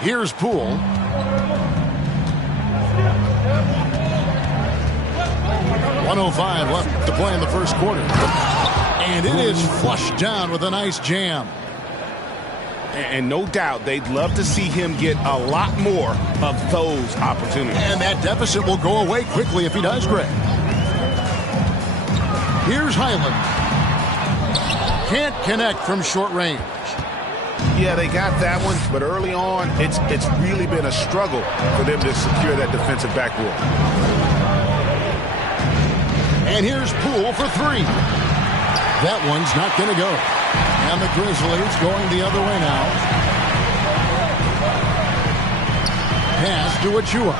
Here's Poole. .105 left to play in the first quarter. And it is flushed down with a nice jam. And no doubt they'd love to see him get a lot more of those opportunities. And that deficit will go away quickly if he does, Greg. Here's Highland. Can't connect from short range. Yeah, they got that one, but early on, it's really been a struggle for them to secure that defensive backboard. And here's Poole for three. That one's not going to go. And the Grizzlies going the other way now. Pass to Achua.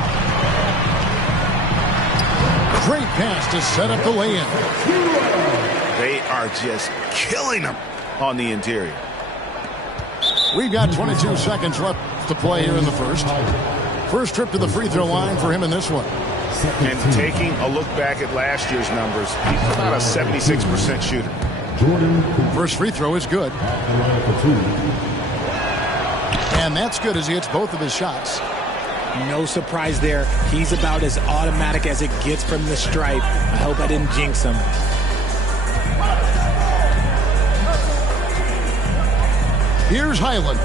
Great pass to set up the lay-in. They are just killing them on the interior. We've got 22 seconds left to play here in the first. First trip to the free throw line for him in this one. And taking a look back at last year's numbers, he's about a 76% shooter. First free throw is good. And that's good as he hits both of his shots. No surprise there. He's about as automatic as it gets from the stripe. I hope I didn't jinx him. Here's Highland.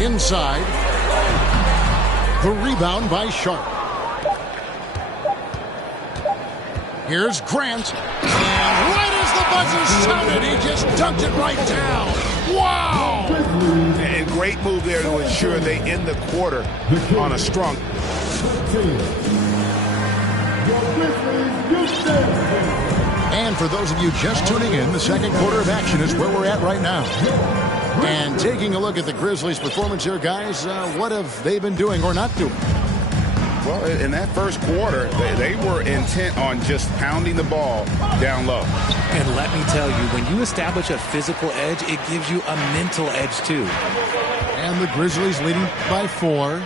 Inside. The rebound by Sharp. Here's Grant. And right as the buzzer sounded, he just dunked it right down. Wow! And great move there to ensure they end the quarter on a strong. And for those of you just tuning in, the second quarter of action is where we're at right now. And taking a look at the Grizzlies' performance here, guys, what have they been doing or not doing? Well, in that first quarter, they were intent on just pounding the ball down low. And let me tell you, when you establish a physical edge, it gives you a mental edge too. And the Grizzlies leading by 4.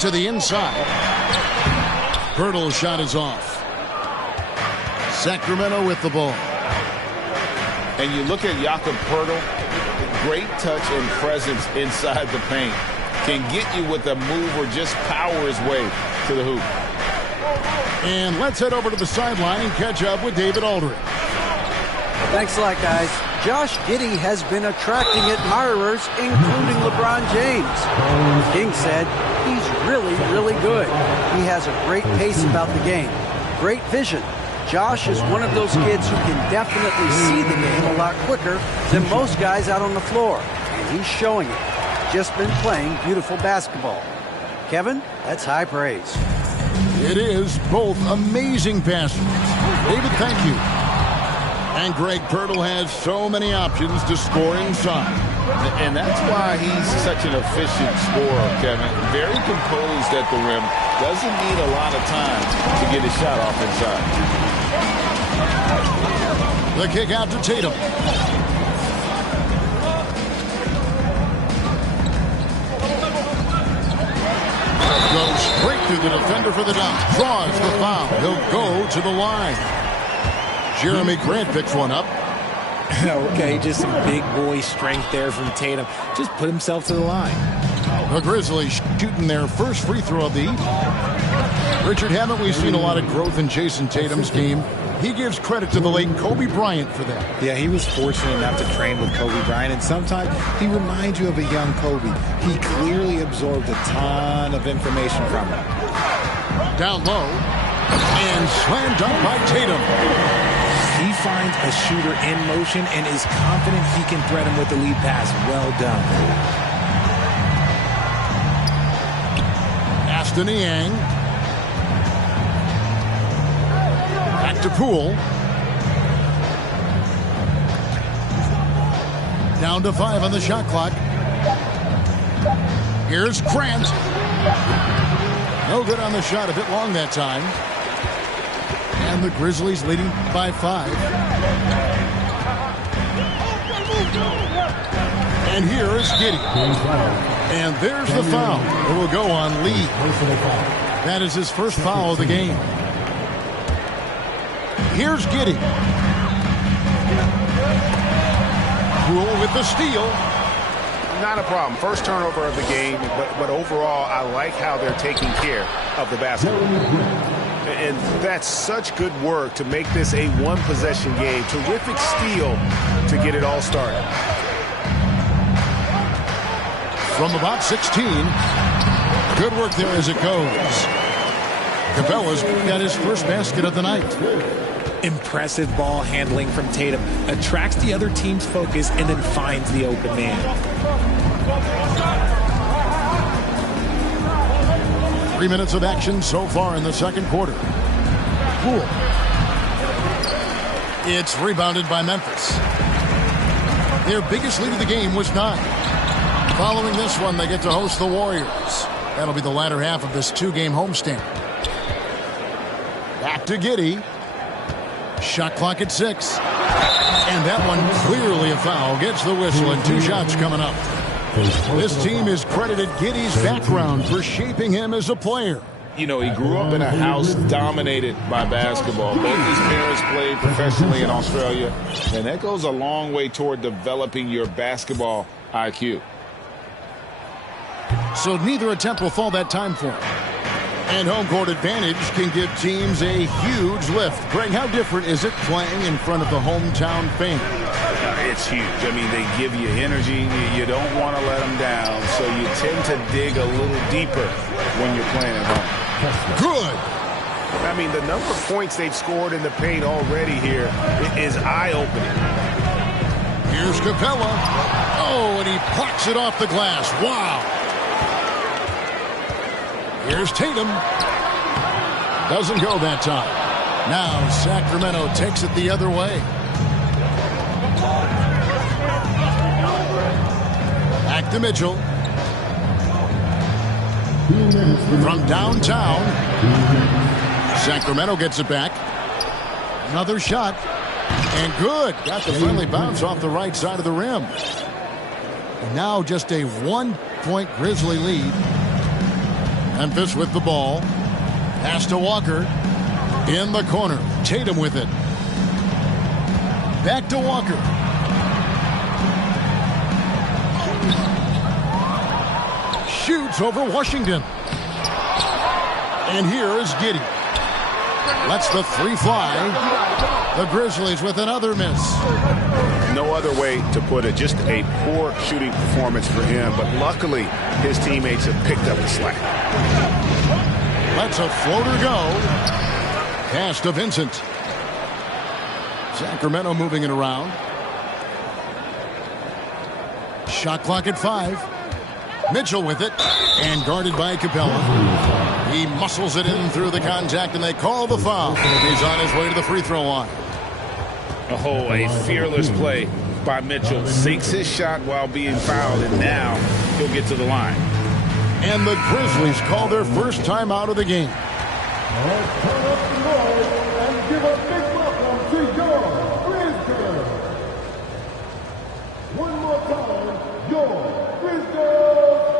To the inside. Pirtle's shot is off. Sacramento with the ball. And you look at Jakob Poeltl, great touch and presence inside the paint. Can get you with a move or just power his way to the hoop. And let's head over to the sideline and catch up with David Aldridge. Thanks a lot, guys. Josh Giddey has been attracting admirers, including LeBron James. King said he's really, really good. He has a great pace about the game, great vision. Josh is one of those kids who can definitely see the game a lot quicker than most guys out on the floor. And he's showing it. Just been playing beautiful basketball. Kevin, that's high praise. It is both amazing passes. David, thank you. And Greg Pirtle has so many options to score inside. And that's why he's such an efficient scorer, Kevin. Very composed at the rim. Doesn't need a lot of time to get his shot off inside. The kick out to Tatum. Goes straight through the defender for the dunk. Draws the foul. He'll go to the line. Jeremy Grant picks one up. Okay, just some big boy strength there from Tatum. Just put himself to the line. The Grizzlies shooting their first free throw of the evening. Richard, haven't we seen a lot of growth in Jason Tatum's game? He gives credit to the late Kobe Bryant for that. Yeah, he was fortunate enough to train with Kobe Bryant, and sometimes he reminds you of a young Kobe. He clearly absorbed a ton of information from him. Down low, and slam dunk by Tatum. He finds a shooter in motion and is confident he can thread him with the lead pass. Well done. Aston Yang. Back to Poole. Down to 5 on the shot clock. Here's Grant. No good on the shot, a bit long that time. And the Grizzlies leading by 5. And here is Giddey. And there's the foul. It will go on Lee. That is his first foul of the game. Here's Giddey. Rule with the steal. Not a problem. First turnover of the game, but overall, I like how they're taking care of the basketball. And that's such good work to make this a one-possession game. Terrific steal to get it all started. From about 16. Good work there as it goes. Capella's got his first basket of the night. Impressive ball handling from Tatum. Attracts the other team's focus and then finds the open man. 3 minutes of action so far in the second quarter. Poole. It's rebounded by Memphis. Their biggest lead of the game was 9. Following this one, they get to host the Warriors. That'll be the latter half of this 2-game homestand. Back to Giddey. Shot clock at 6. And that one clearly a foul. Gets the whistle and 2 shots coming up. This team is credited Giddey's background for shaping him as a player. You know, he grew up in a house dominated by basketball. Both his parents played professionally in Australia. And that goes a long way toward developing your basketball IQ. So neither attempt will fall that time for him. And home court advantage can give teams a huge lift. Greg, how different is it playing in front of the hometown fans? It's huge. I mean, they give you energy. You don't want to let them down, so you tend to dig a little deeper when you're playing at home. Good. I mean, the number of points they've scored in the paint already here is eye-opening. Here's Capella. Oh, and he plucks it off the glass. Wow. Here's Tatum. Doesn't go that time. Now Sacramento takes it the other way. Back to Mitchell. From downtown. Sacramento gets it back. Another shot. And good. Got the friendly bounce off the right side of the rim. And now just a 1-point Grizzly lead. Memphis with the ball. Pass to Walker. In the corner. Tatum with it. Back to Walker. Shoots over Washington. And here is Giddey. Lets the 3 fly. The Grizzlies with another miss. No other way to put it. Just a poor shooting performance for him. But luckily, his teammates have picked up the slack. Lets a floater go. Pass to Vincent. Sacramento moving it around. Shot clock at 5. Mitchell with it. And guarded by Capella. He muscles it in through the contact, and they call the foul. He's on his way to the free throw line. Oh, a fearless play by Mitchell. Sinks his shot while being fouled, and now he'll get to the line. And the Grizzlies call their first time out of the game. Let's turn up the noise and give a big welcome to your Grizzlies. One more time, your Grizzlies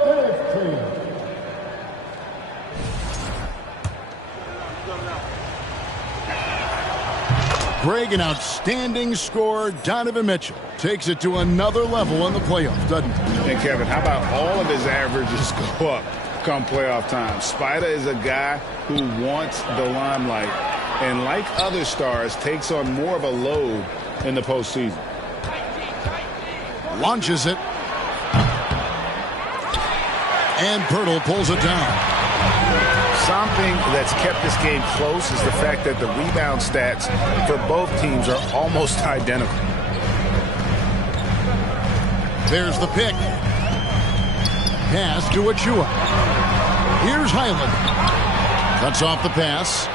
dance team. Greg, an outstanding scorer. Donovan Mitchell takes it to another level in the playoffs, doesn't he? And Kevin, how about all of his averages go up come playoff time? Spider is a guy who wants the limelight, and like other stars, takes on more of a load in the postseason. Launches it. And Pirtle pulls it down. Something that's kept this game close is the fact that the rebound stats for both teams are almost identical. There's the pick. Pass to Achua. Here's Highland. Cuts off the pass.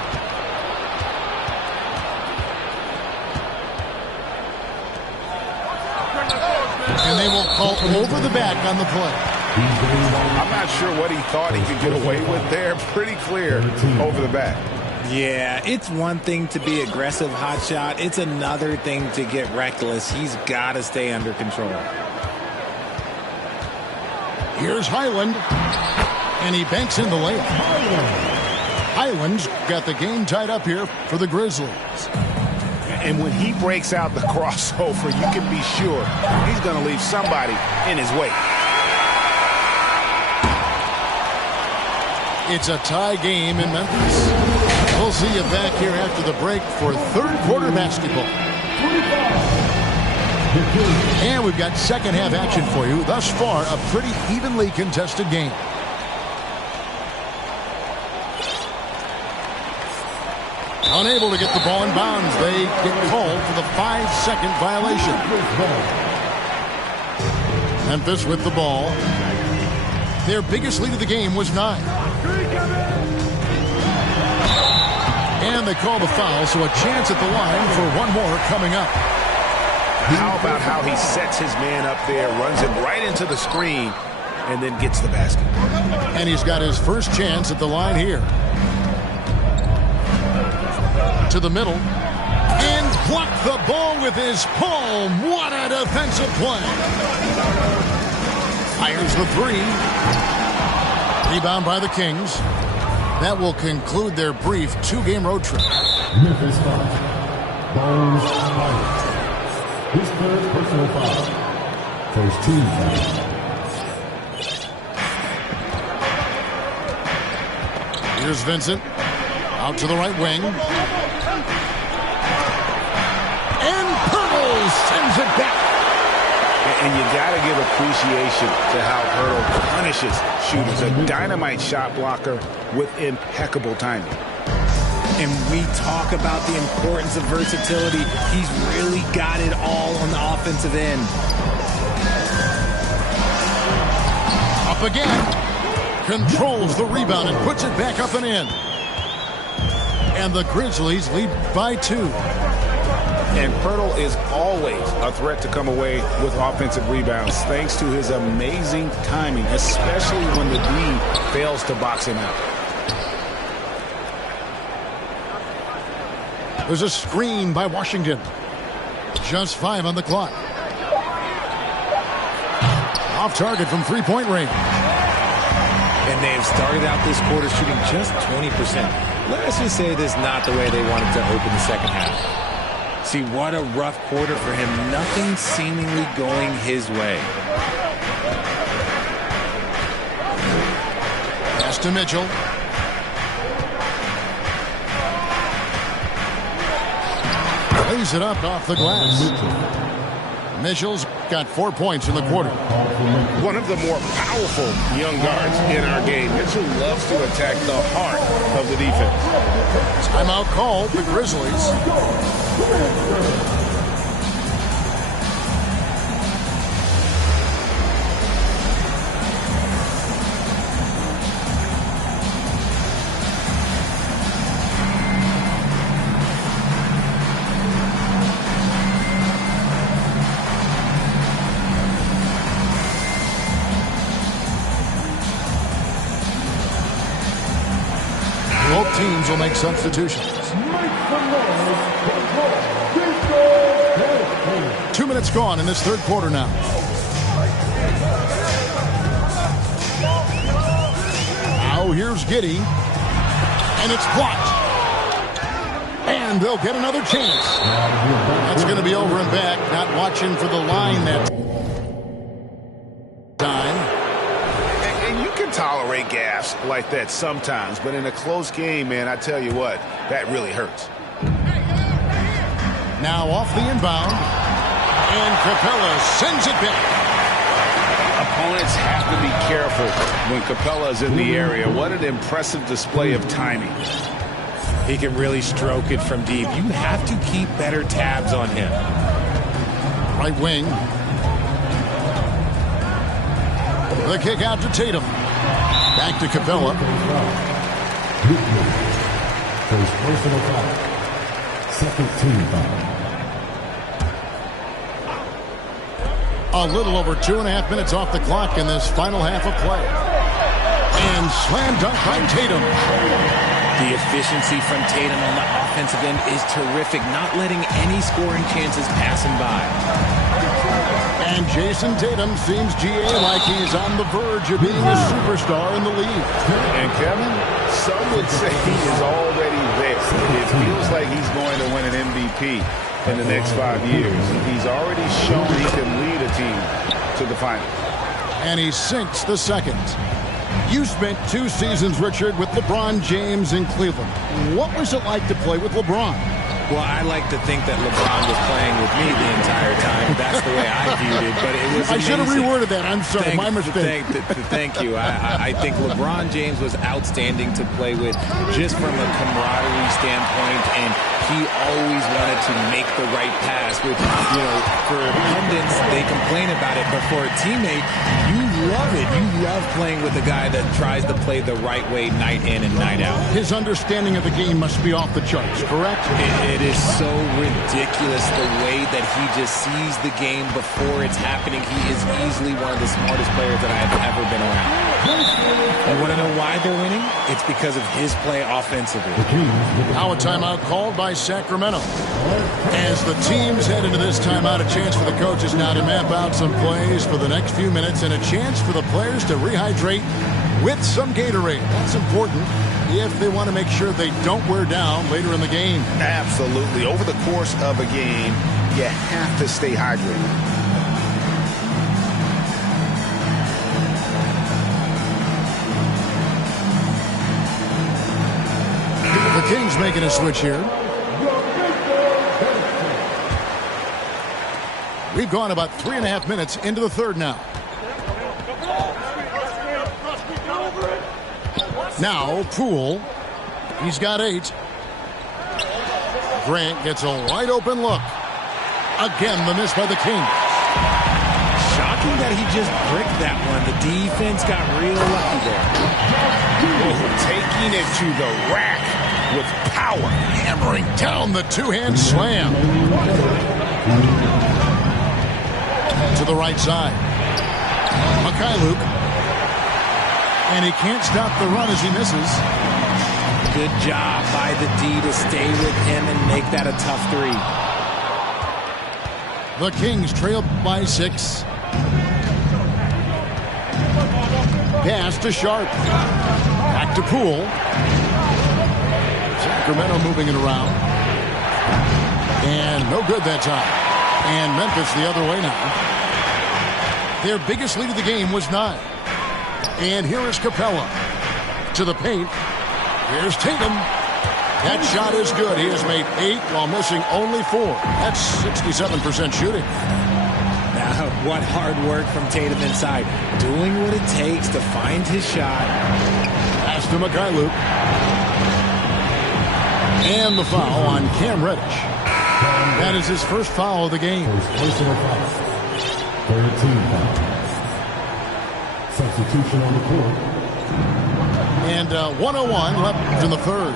And they will call over the back on the play. I'm not sure what he thought he could get away with there. Pretty clear over the back. Yeah, it's one thing to be aggressive hot shot. It's another thing to get reckless. He's got to stay under control. Here's Highland. And he banks in the layup. Highlands got the game tied up here for the Grizzlies. And when he breaks out the crossover, you can be sure he's going to leave somebody in his way. It's a tie game in Memphis. We'll see you back here after the break for third quarter basketball. And we've got second half action for you. Thus far, a pretty evenly contested game. Unable to get the ball in bounds. They get called for the 5-second violation. Memphis with the ball. Their biggest lead of the game was 9. And they call the foul, so a chance at the line for one more coming up. How about how he sets his man up there, runs him right into the screen, and then gets the basket. And he's got his first chance at the line here. To the middle. And blocked the ball with his palm. What a defensive play. Fires the 3. Rebound by the Kings. That will conclude their brief 2-game road trip. Memphis foul. Bones Highlands. His third personal foul. First team foul. Here's Vincent. Out to the right wing. And Pirtle sends it back. And you got to give appreciation to how Pirtle punishes shooters. A dynamite shot blocker with impeccable timing. And we talk about the importance of versatility. He's really got it all on the offensive end. Up again. Controls the rebound and puts it back up and in. And the Grizzlies lead by 2. And Pirtle is always a threat to come away with offensive rebounds thanks to his amazing timing, especially when the D fails to box him out. There's a screen by Washington. Just 5 on the clock. Off target from three-point range. And they have started out this quarter shooting just 20%. Let's just say this is not the way they wanted to open the second half. See, what a rough quarter for him. Nothing seemingly going his way. Pass to Mitchell. Lays it up off the glass. Mitchell's got 4 points in the quarter. One of the more powerful young guards in our game. Mitchell loves to attack the heart of the defense. Timeout called the Grizzlies. Both teams will make substitutions. 2 minutes gone in this third quarter now. Now here's Giddey. And it's blocked. And they'll get another chance. That's going to be over and back. Not watching for the line that time. And you can tolerate gas like that sometimes, but in a close game, man, I tell you what, that really hurts. Now off the inbound. And Capella sends it back. Opponents have to be careful when Capella's in the area. What an impressive display of timing. He can really stroke it from deep. You have to keep better tabs on him. Right wing. The kick out to Tatum. Back to Capella. First personal foul. Second team foul. A little over 2.5 minutes off the clock in this final half of play. And slam dunk by Tatum. The efficiency from Tatum on the offensive end is terrific, not letting any scoring chances pass him by. And Jason Tatum seems, GA, like he's on the verge of being a superstar in the league. And Kevin, some would say he is already there. It feels like he's going to win an MVP in the next 5 years. He's already shown he can lead a team to the final. And he sinks the second. You spent 2 seasons, Richard, with LeBron James in Cleveland. What was it like to play with LeBron? Well, I like to think that LeBron was playing with me the entire time. That's the way I viewed it, but it was I should have amazing. reworded that. I'm sorry, my mistake. Thank you. I think LeBron James was outstanding to play with just from a camaraderie standpoint, and he always wanted to make the right pass, which, you know, for pundits, they complain about it, but for a teammate, you love it. You love playing with a guy that tries to play the right way night in and night out. His understanding of the game must be off the charts, correct? It is so ridiculous the way that he just sees the game before it's happening. He is easily one of the smartest players that I have ever been around. You want to know why they're winning? It's because of his play offensively. Now a timeout called by Sacramento. As the teams head into this timeout, a chance for the coaches now to map out some plays for the next few minutes and a chance for the players to rehydrate with some Gatorade. That's important if they want to make sure they don't wear down later in the game. Absolutely. Over the course of a game, you have to stay hydrated. The Kings making a switch here. We've gone about 3.5 minutes into the third now. Now, Poole. He's got 8. Grant gets a wide open look. Again, the miss by the Kings. Shocking that he just bricked that one. The defense got real lucky there. Taking it to the rack with power. Hammering down the two-hand slam. To the right side. Mikhailuk. And he can't stop the run as he misses. Good job by the D to stay with him and make that a tough 3. The Kings trail by 6. Pass to Sharp. Back to Poole. Sacramento moving it around. And no good that time. And Memphis the other way now. Their biggest lead of the game was 9. And here is Capella. To the paint. Here's Tatum. That shot is good. He has made 8 while missing only 4. That's 67% shooting. Now, what hard work from Tatum inside. Doing what it takes to find his shot. Pass to Mikhailuk. And the foul on Cam Reddish. That is his first foul of the game. Personal foul. 13 foul. Substitution on the court. And 1:01 left in the third.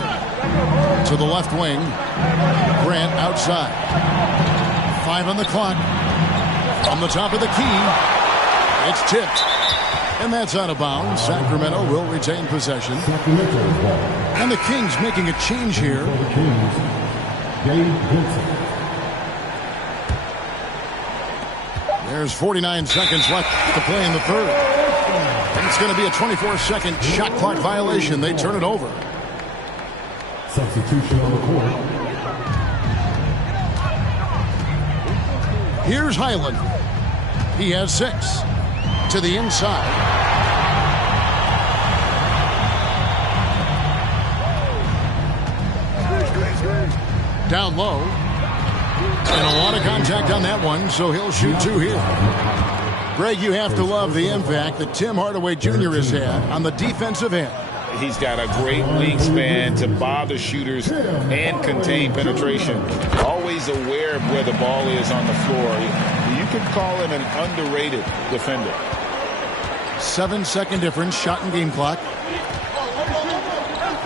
To the left wing. Grant outside. 5 on the clock. From the top of the key. It's tipped. And that's out of bounds. Sacramento will retain possession. And the Kings making a change here. There's 49 seconds left to play in the third. And it's going to be a 24-second shot clock violation. They turn it over. Substitution on the court. Here's Highland. He has 6. To the inside. Down low. And a lot of contact on that one, so he'll shoot 2 here. Greg, you have to love the impact that Tim Hardaway Jr. has had on the defensive end. He's got a great wingspan to bother shooters and contain penetration. Always aware of where the ball is on the floor. You could call him an underrated defender. 7-second difference, shot and game clock.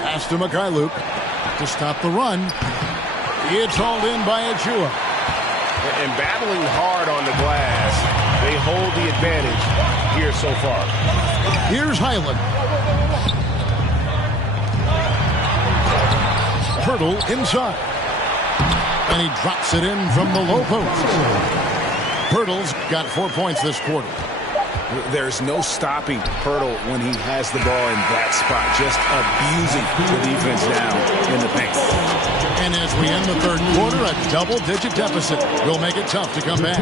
Pass to Mikhailuk to stop the run. It's hauled in by Achua. And battling hard on the glass, they hold the advantage here so far. Here's Highland. Hurdle inside. And he drops it in from the low post. Pirtle's got 4 points this quarter. There's no stopping Pirtle when he has the ball in that spot, just abusing the defense down in the paint. And as we end the third quarter, a double-digit deficit will make it tough to come back.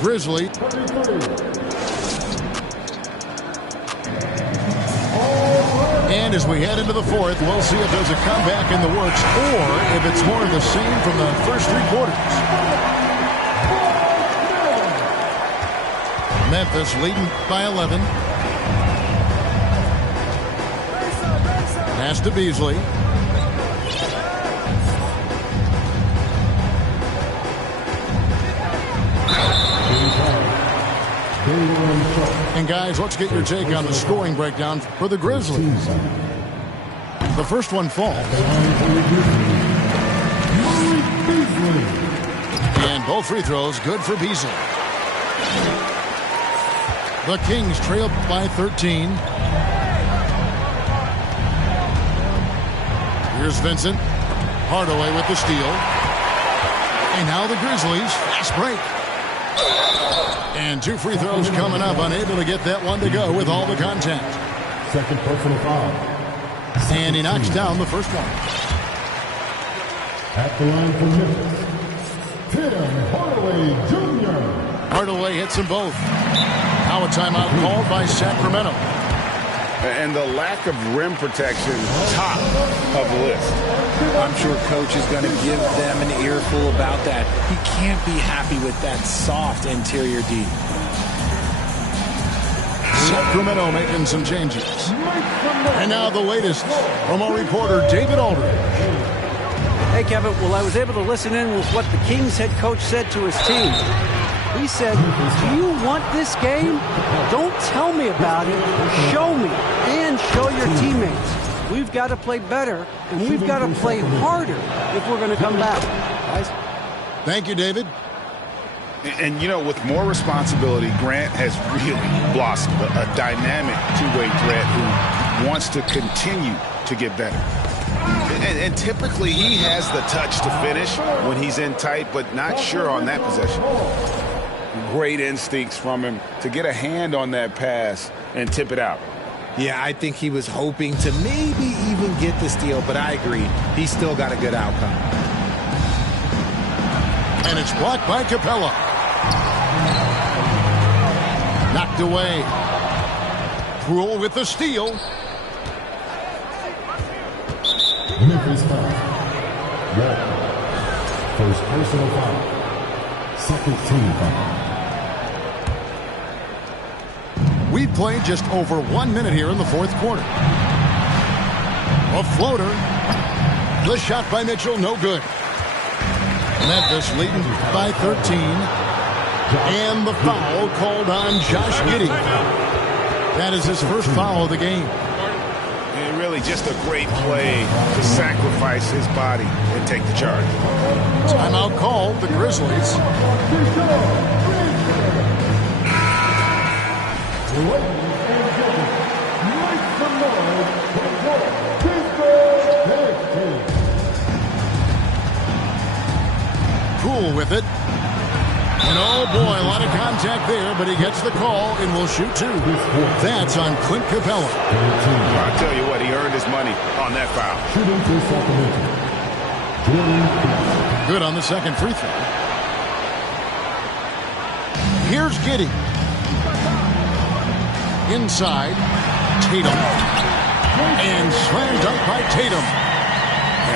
Grizzly. And as we head into the fourth, we'll see if there's a comeback in the works or if it's more of the same from the first 3 quarters. Memphis leading by 11. Pass to Beasley. And guys, let's get your take on the scoring breakdown for the Grizzlies. The first one falls. And both free throws good for Beasley. The Kings trail by 13. Here's Vincent. Hardaway with the steal. And now the Grizzlies fast break. And 2 free throws coming up, unable to get that one to go with all the contact. Second personal foul. And he knocks down the first one. At the line for Memphis, Tim Hardaway Jr. Hardaway hits them both. Now a timeout called by Sacramento. And the lack of rim protection, top of the list. I'm sure coach is going to give them an earful about that. He can't be happy with that soft interior D. Sacramento making some changes. And now the latest from our reporter, David Aldridge. Hey, Kevin. Well, I was able to listen in with what the Kings head coach said to his team. He said, do you want this game? Don't tell me about it. Show me and show your teammates. We've got to play better, and we've got to play harder if we're going to come back. Guys? Thank you, David. And, you know, with more responsibility, Grant has really blossomed. A dynamic two-way threat who wants to continue to get better. And typically he has the touch to finish when he's in tight, but not sure on that possession. Great instincts from him to get a hand on that pass and tip it out. Yeah, I think he was hoping to maybe even get the steal, but I agree. He's still got a good outcome. And it's blocked by Capella. Knocked away. Poole with the steal. Memphis foul. Walker. First personal foul. Second team foul. We've played just over 1 minute here in the fourth quarter. A floater. The shot by Mitchell, no good. Memphis leading by 13. And the foul called on Josh Giddey. That is his first foul of the game. And really just a great play to sacrifice his body and take the charge. Timeout called, the Grizzlies. Poole with it. And oh boy, a lot of contact there, but he gets the call and will shoot 2. That's on Clint Capella. I'll tell you what, he earned his money on that foul. Shooting for Sacramento. Good on the second free throw. Here's Giddey. Inside, Tatum. And slam dunk by Tatum.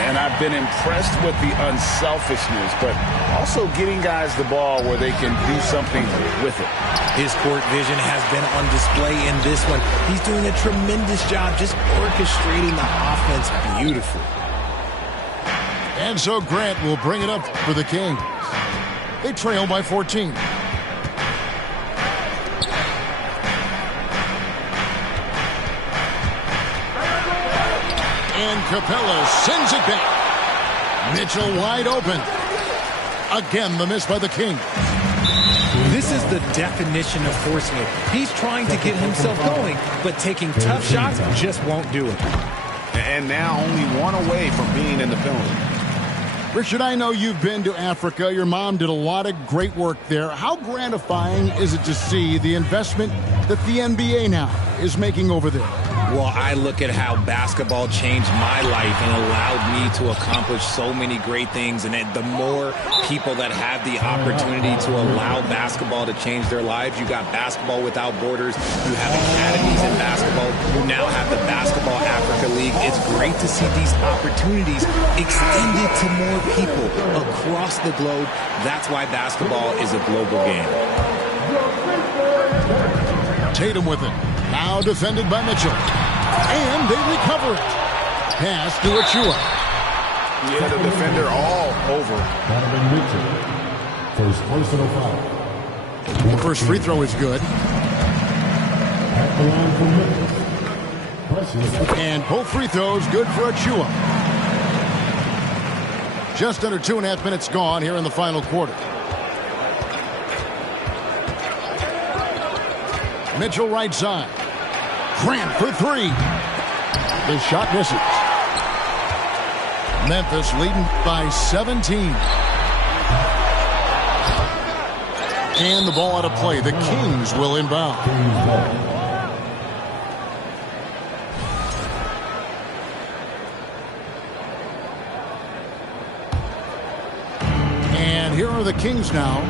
And I've been impressed with the unselfishness, but also getting guys the ball where they can do something with it. His court vision has been on display in this one. He's doing a tremendous job just orchestrating the offense beautifully. And so Grant will bring it up for the Kings. They trail by 14. And Capella sends it back. Mitchell wide open. Again, the miss by the Kings. This is the definition of forcing it. He's trying to get himself going, but taking tough shots just won't do it. And now only one away from being in the penalty. Richard, I know you've been to Africa. Your mom did a lot of great work there. How gratifying is it to see the investment that the NBA now is making over there? Well, I look at how basketball changed my life and allowed me to accomplish so many great things. And the more people that have the opportunity to allow basketball to change their lives, you got Basketball Without Borders, you have academies in basketball, you now have the Basketball Africa League. It's great to see these opportunities extended to more people across the globe. That's why basketball is a global game. Tatum with it. Now defended by Mitchell. And they recover it. Pass to Achua. Yeah, the defender all over. Donovan Mitchell. First personal foul. The first free throw is good. At the line for Mitchell. Precious. And both free throws good for Achua. Just under 2.5 minutes gone here in the final quarter. Mitchell right side. Grant for three. The shot misses. Memphis leading by 17. And the ball out of play. The Kings will inbound. And here are the Kings now.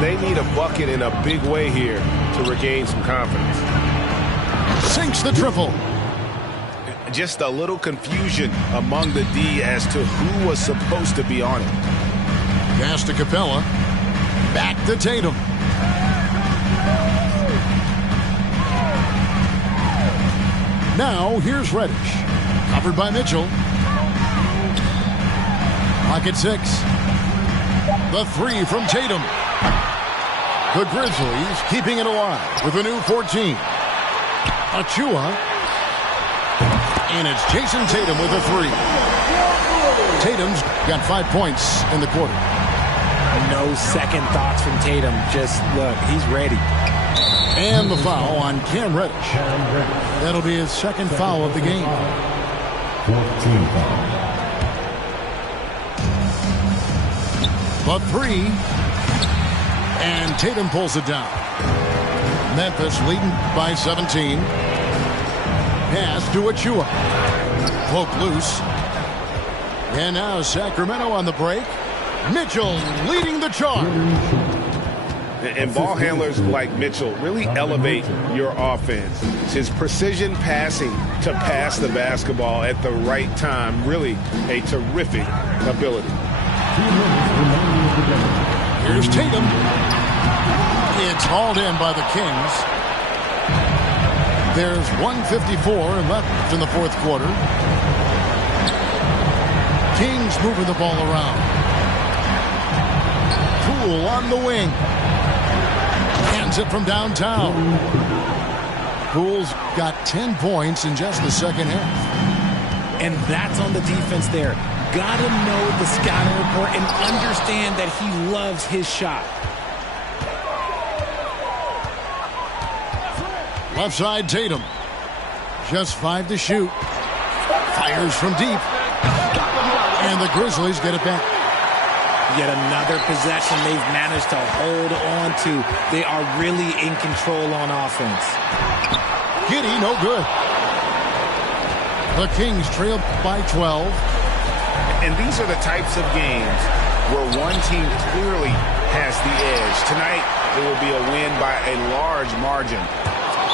They need a bucket in a big way here to regain some confidence. Sinks the triple. Just a little confusion among the D as to who was supposed to be on it. Pass to Capella. Back to Tatum. Now here's Reddish. Covered by Mitchell. Pocket 6. The three from Tatum. The Grizzlies keeping it alive with a new 14. Achua. And it's Jason Tatum with a three. Tatum's got 5 points in the quarter. No second thoughts from Tatum. Just look, he's ready. And the foul on Cam Reddish. That'll be his second foul of the game. 14 foul. The three. And Tatum pulls it down. Memphis leading by 17. Pass to Achua. Cloak loose. And now Sacramento on the break. Mitchell leading the charge. And ball handlers like Mitchell really elevate your offense. His precision passing to pass the basketball at the right time, really a terrific ability. Here's Tatum. It's hauled in by the Kings. There's 1:54 left in the fourth quarter. Kings moving the ball around. Poole on the wing. Hands it from downtown. Poole's got 10 points in just the second half. And that's on the defense there. Gotta know the scouting report and understand that he loves his shot. Left side, Tatum. Just 5 to shoot. Fires from deep. And the Grizzlies get it back. Yet another possession they've managed to hold on to. They are really in control on offense. Giddey, no good. The Kings trail by 12. And these are the types of games where one team clearly has the edge. Tonight, it will be a win by a large margin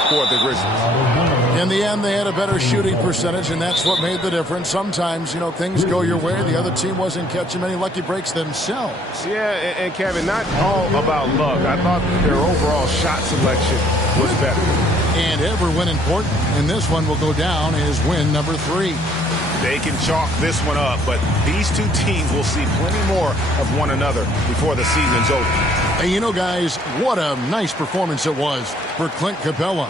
for the Grizzlies. In the end, they had a better shooting percentage, and that's what made the difference. Sometimes, things go your way. The other team wasn't catching many lucky breaks themselves. Yeah, and Kevin, not all about luck. I thought their overall shot selection was better. And every win important, and this one will go down as win number 3. They can chalk this one up, but these two teams will see plenty more of one another before the season's over. Hey, guys, what a nice performance it was for Clint Capella.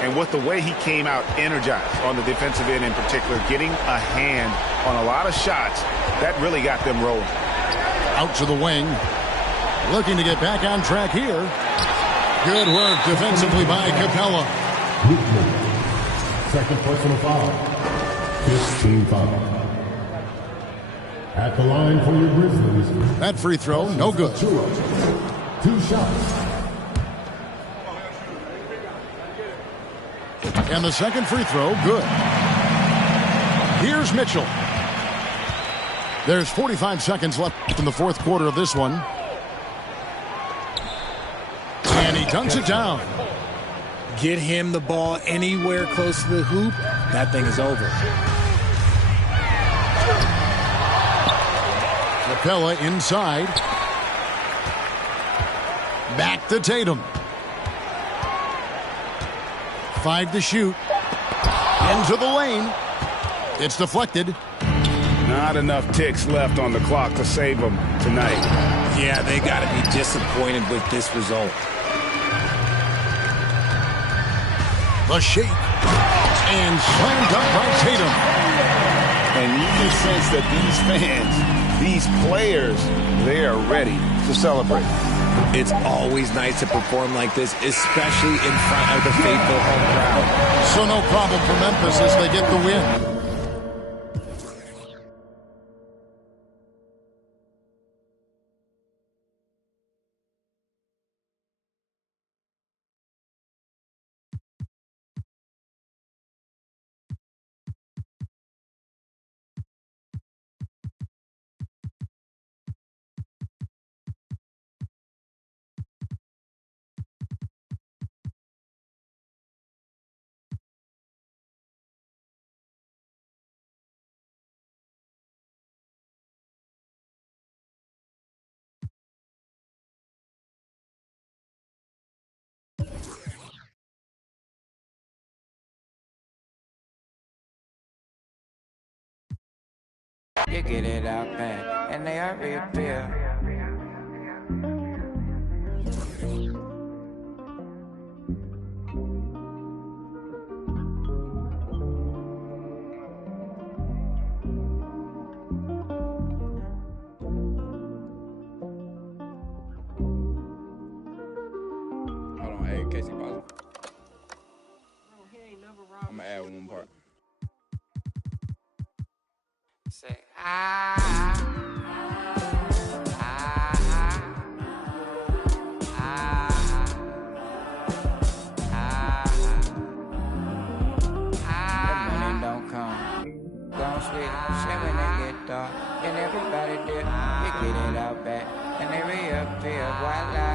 And with the way he came out energized on the defensive end in particular, getting a hand on a lot of shots, that really got them rolling. Out to the wing. Looking to get back on track here. Good work defensively by Capella. Second personal foul. 15 foul. At the line for your Grizzlies. That free throw, no good. 2 shots. And the second free throw, good. Here's Mitchell. There's 45 seconds left in the fourth quarter of this one. And he dunks it down. Get him the ball anywhere close to the hoop, that thing is over. Capella inside. Back to Tatum. 5 to shoot. Into the lane. It's deflected. Not enough ticks left on the clock to save them tonight. Yeah, they got to be disappointed with this result. The shake. And slammed up by Tatum. And you can sense that these fans, these players, they are ready to celebrate. It's always nice to perform like this, especially in front of the faithful home crowd. So no problem for Memphis as they get the win. You get it out back, and they are reappear. Hold on, hey, Casey, pause. I'm gonna add one part. Say, that money don't come. Don't sleep, shit when they get dark. And everybody dip, you get it out back. And they reappear, voila.